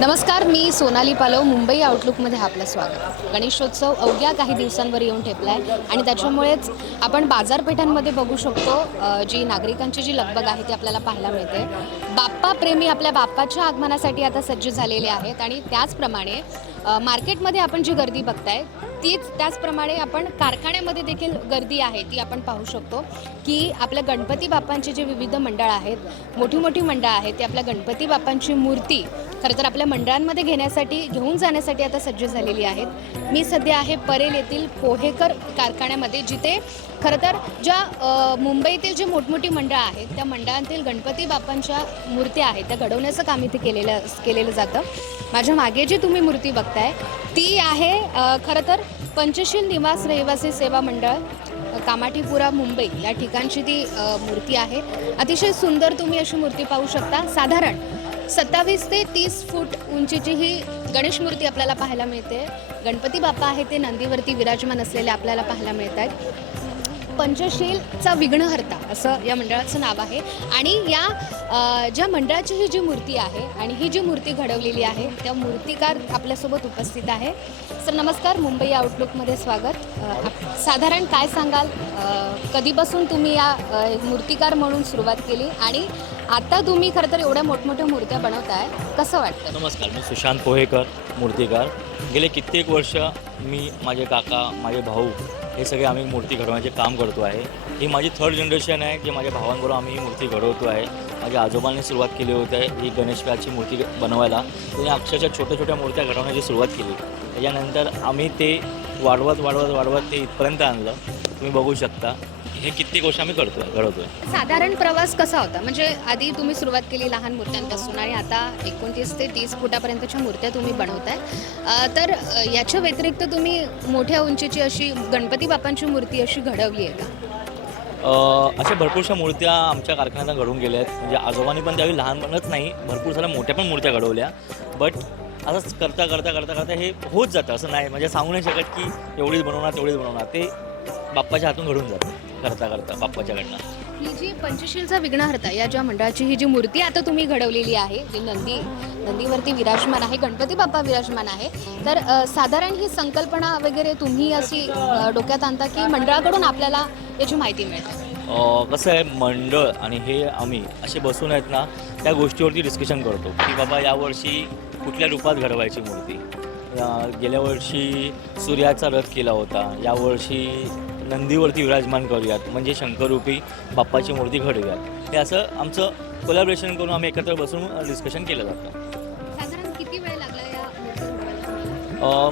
नमस्कार मी सोनाली पालव मुंबई आउटलुकमध्ये आपलं स्वागत. गणेशोत्सव अवघ्या काही दिवसांवर येऊन ठेपला आहे आणि त्याच्यामुळेच आपण बाजारपेठांमध्ये बघू शकतो जी नागरिकांची जी लगबग आहे ती आपल्याला पाहायला मिळते. बाप्पा प्रेमी आपल्या बाप्पाच्या आगमनासाठी आता सज्ज झालेले आहेत आणि त्याचप्रमाणे मार्केटमध्ये आपण जी गर्दी बघताय तीच त्याचप्रमाणे आपण कारखान्यामध्ये देखील गर्दी आहे ती आपण पाहू शकतो की आपल्या गणपती बाप्पांचे जे विविध मंडळ आहेत मोठी मोठी मंडळं आहेत ते आपल्या गणपती बाप्पांची मूर्ती खरं तर आपल्या मंडळांमध्ये घेण्यासाठी घेऊन जाण्यासाठी आता सज्ज झालेली आहेत. मी सध्या आहे परेल येथील पोहेकर कारखान्यामध्ये जिथे खरं तर ज्या मुंबईतील जी मोठमोठी मंडळं आहेत त्या मंडळांतील गणपती बाप्पांच्या मूर्त्या आहेत त्या घडवण्याचं काम इथे केलेलं केलेलं जातं. माझ्या मागे जी तुम्ही मूर्ती बघताय ती आहे खरं तर पंचशील निवास रहिवासी सेवा मंडळ कामाठीपुरा मुंबई. या ठिकाणची ती मूर्ती आहे. अतिशय सुंदर तुम्ही अशी मूर्ती पाहू शकता. साधारण सत्तावीस ते तीस फूट उंचीची ही गणेश मूर्ती आपल्याला पाहायला मिळते. गणपती बाप्पा आहे ते नंदीवरती विराजमान असलेले आपल्याला पाहायला मिळत आहेत पंचशीलचा विघ्नहर्ता असं या मंडळाचं नाव आहे. आणि या ज्या मंडळाची ही जी मूर्ती आहे आणि ही जी मूर्ती घडवलेली आहे त्या मूर्तिकार आपल्यासोबत उपस्थित आहे. सर नमस्कार. मुंबई आउटलुकमध्ये स्वागत. आप- साधारण काय सांगाल? कधीपासून तुम्ही या अ, मूर्तिकार म्हणून सुरुवात केली? आणि आता तुम्ही खरं तर एवढ्या मोठमोठ्या मूर्त्या बनवताय. कसं वाटतं? नमस्कार. मी सुशांत पोहेकर मूर्तिकार. गेले कित्येक वर्ष मी माझे काका माझे भाऊ हे सगळे आम्ही मूर्ती घडवण्याचे काम करतो आहे. ही माझी थर्ड जनरेशन आहे की माझ्या भावांबरोबर आम्ही ही मूर्ती घडवतो आहे. माझ्या आजोबांनी सुरुवात केली होती ही गणेशकाची मूर्ती बनवायला. त्यांनी अक्षरशः छोट्या छोट्या मूर्त्या घडवण्याची सुरुवात केली. त्याच्यानंतर आम्ही ते वाढवत वाढवत वाढवत ते इथपर्यंत आणलं. तुम्ही बघू शकता. हे कित्येक वर्ष आम्ही करतो आहे घडवतो आहे साधारण प्रवास कसा होता? म्हणजे आधी तुम्ही सुरुवात केली लहान मूर्त्यांपासून आणि आता एकोणतीस ते तीस फुटापर्यंतच्या मूर्त्या तुम्ही बनवताय. अ, तर अ, याच्या व्यतिरिक्त तुम्ही मोठ्या उंचीची अशी गणपती बाप्पांची मूर्ती अशी घडवली आहे का? अ, अशा भरपूरशा मूर्त्या आमच्या कारखान्यात घडून गेल्या आहेत. म्हणजे आजोबांनी पण त्यावेळी लहानपणच नाही भरपूर साऱ्या मोठ्या पण मूर्त्या घडवल्या. बट असंच करता करता करता करता हे होत जातं. असं नाही. म्हणजे सांगू नाही शकत की एवढीच बनवणार तेवढीच बनवणार. ते बाप्पाच्या हातून घडून जातं करता करता बाप्पाच्याकडनं. ही जी पंचशीलचा विघ्नहर्ता या ज्या मंडळाची ही जी मूर्ती आता तुम्ही घडवलेली आहे जी नंदी नंदीवरती विराजमान आहे गणपती बाप्पा विराजमान आहे तर अ, साधारण ही संकल्पना वगैरे तुम्ही अशी अ, डोक्यात आणता की मंडळाकडून आपल्याला याची माहिती मिळते? अ, कसं आहे मंडळ आणि हे आम्ही असे बसून आहेत ना त्या गोष्टीवरती डिस्कशन करतो की बाबा यावर्षी कुठल्या रूपात घडवायची मूर्ती? गेल्या वर्षी सूर्याचा रथ केला होता. यावर्षी नंदीवरती विराजमान करूयात. म्हणजे शंकररूपी बाप्पाची मूर्ती घडवूयात. हे असं आमचं कोलॅबरेशन करून आम्ही एकत्र बसून डिस्कशन केलं जातं.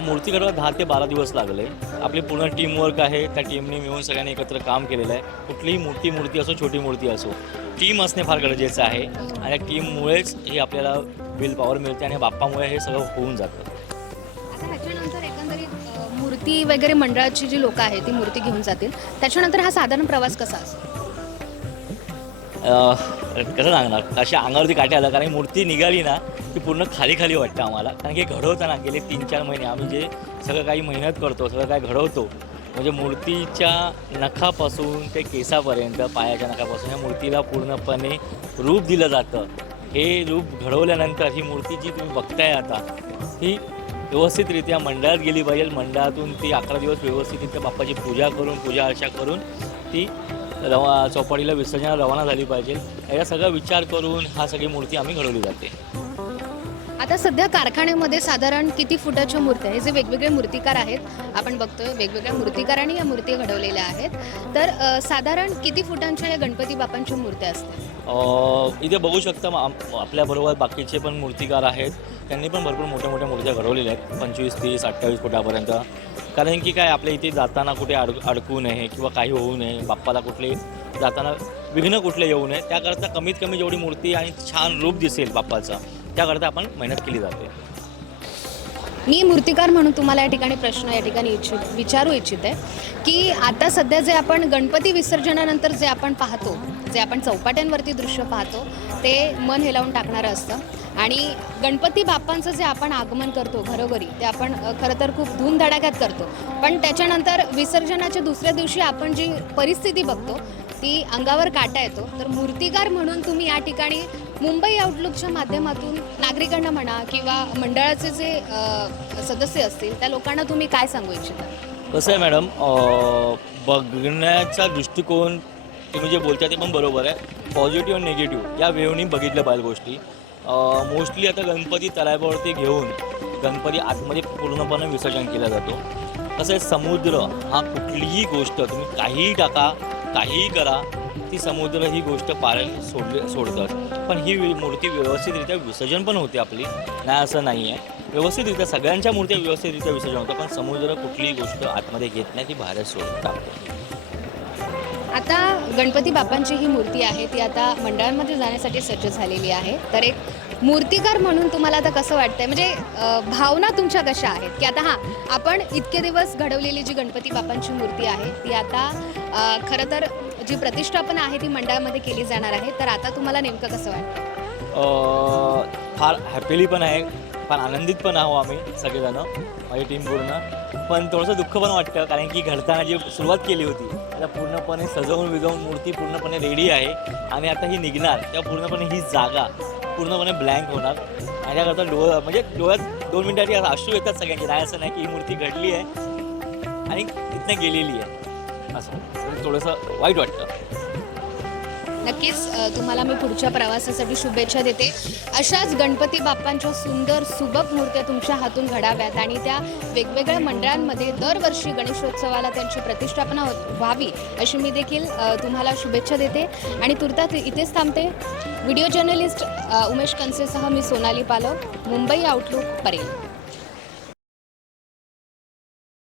मूर्ती घडवायला दहा ते बारा दिवस लागले. आपली पूर्ण टीमवर्क आहे. त्या टीमने मिळून सगळ्यांनी एकत्र काम केलेलं आहे. कुठलीही मोठी मूर्ती असो छोटी मूर्ती असो टीम असणे फार गरजेचं आहे. आणि टीममुळेच ही आपल्याला विल पॉवर मिळते आणि बाप्पामुळे हे सगळं होऊन जातं. आता ह्याच्यानंतर एकंदरीत मूर्ती वगैरे मंडळाची जी लोक आहेत ती मूर्ती घेऊन जातील. त्याच्यानंतर हा साधारण प्रवास कसा असतो? कसं सांगणार? अशा अंगावरती काटे आलं कारण मूर्ती निघाली ना की पूर्ण खाली खाली वाटतं आम्हाला. कारण की घडवताना गेले तीन चार महिने आम्ही जे सगळं काही मेहनत करतो सगळं काही घडवतो म्हणजे मूर्तीच्या नखापासून ते केसापर्यंत पायाच्या नखापासून या मूर्तीला पूर्णपणे रूप दिलं जातं. हे रूप घडवल्यानंतर ही मूर्ती जी तुम्ही बघताय आता ही व्यवस्थितरित्या मंडळात गेली पाहिजे. मंडळातून ती अकरा दिवस व्यवस्थितरित्या बाप्पाची पूजा करून पूजा अर्चा करून ती रवा चौपाटीला विसर्जनाला रवाना झाली पाहिजे. याचा सगळा विचार करून हा सगळी मूर्ती आम्ही घडवली जाते. आता सध्या कारखान्यामध्ये साधारण किती फुटाच्या मूर्त्या हे जे वेगवेगळे मूर्तिकार आहेत. आपण बघतोय वेगवेगळ्या मूर्तिकारांनी या मूर्ती घडवलेल्या आहेत. तर अ, साधारण किती फुटांच्या या गणपती बाप्पांच्या मूर्त्या असतात अ, इथे बघू शकता आम- आपल्याबरोबर बाकीचे पण मूर्तिकार आहेत. त्यांनी पण भरपूर मोठ्या मोठ्या मूर्त्या घडवलेल्या आहेत. पंचवीस तीस अठ्ठावीस फुटापर्यंत. कारण की काय आपल्या इथे जाताना कुठे अड अडकू नये किंवा काही होऊ नये बाप्पाला कुठले जाताना विघ्न कुठले येऊ नये त्याकरता कमीत कमी जेवढी मूर्ती आणि छान रूप दिसेल बाप्पाचं त्याकरता आपण मेहनत केली जाते. मी मूर्तिकार म्हणून तुम्हाला या ठिकाणी प्रश्न या ठिकाणी इच्छित विचारू इच्छिते की आता सध्या जे आपण गणपती विसर्जनानंतर जे आपण पाहतो जे आपण चौपाट्यांवरती दृश्य पाहतो ते मन हेलावून टाकणारं असतं. आणि गणपती बाप्पांचं जे आपण आगमन करतो घरोघरी ते आपण खरं तर खूप धूमधडाक्यात करतो. पण त्याच्यानंतर विसर्जनाच्या दुसऱ्या दिवशी आपण जी परिस्थिती बघतो ती अंगावर काटा येतो. तर मूर्तिकार म्हणून तुम्ही या ठिकाणी मुंबई आउटलुकच्या माध्यमातून नागरिकांना म्हणा किंवा मंडळाचे जे सदस्य असतील त्या लोकांना तुम्ही काय सांगू इच्छिता? कसं आहे मॅडम बघण्याचा दृष्टिकोन तुम्ही जे बोलता ते पण बरोबर आहे. पॉझिटिव्ह आणि निगेटिव्ह या वेवनी बघितल्या पाहिजे गोष्टी. मोस्टली आता गणपती तलावावरती घेऊन गणपती आतमध्ये पूर्णपणे विसर्जन केला जातो. तसेच समुद्र हा कुठलीही गोष्ट तुम्ही काहीही टाका काहीही करा ती समुद्र ही गोष्ट पाळायला सोडले सोडतात. पण ही मूर्ती व्यवस्थितरित्या विसर्जन पण होते आपली. नाही असं नाही आहे व्यवस्थितरित्या सगळ्यांच्या मूर्त्या व्यवस्थितरित्या विसर्जन होतं पण समुद्र कुठलीही गोष्ट आतमध्ये घेत नाही ती बाहेर सोडतात. आता गणपती बाप्पांची ही मूर्ती आहे ती आता मंडळांमध्ये जाण्यासाठी सज्ज झालेली आहे. तर एक मूर्तिकार म्हणून तुम्हाला आता कसं वाटतंय? म्हणजे भावना तुमच्या कशा आहेत? की आता हां आपण इतके दिवस घडवलेली जी गणपती बाप्पांची मूर्ती आहे ती आता खरं तर जी प्रतिष्ठापना आहे ती मंडळामध्ये केली जाणार आहे. तर आता तुम्हाला नेमकं कसं वाटतं फार हॅपीली पण आहे. फार आनंदित पण आहो आम्ही सगळेजणं माझी टीम पूर्ण. पण थोडंसं दुःख पण वाटतं कारण की घडताना जी सुरुवात केली होती आता पूर्णपणे सजवून विजवून मूर्ती पूर्णपणे रेडी आहे आणि आता ही निघणार तेव्हा पूर्णपणे ही जागा पूर्णपणे ब्लँक होणार. आणि त्याकरता डोळं म्हणजे डोळ्यात दोन मिनिटाची अश्रू येतात सगळ्यांची नाही असं नाही की ही मूर्ती घडली आहे आणि इथनं गेलेली आहे. असं. थोडंसं वाईट वाटतं. नक्कीच तुम्हाला मी पुढच्या प्रवासासाठी शुभेच्छा देते. अशाच गणपती बाप्पांच्या सुंदर सुबक मूर्त्या तुमच्या हातून घडाव्यात आणि त्या वेगवेगळ्या मंडळांमध्ये दरवर्षी गणेशोत्सवाला त्यांची प्रतिष्ठापना व्हावी अशी मी देखील तुम्हाला शुभेच्छा देते. आणि तुर्तात इथेच थांबते. व्हिडिओ जर्नलिस्ट उमेश कनसेसह मी सोनाली पालव. मुंबई आउटलुक परेल.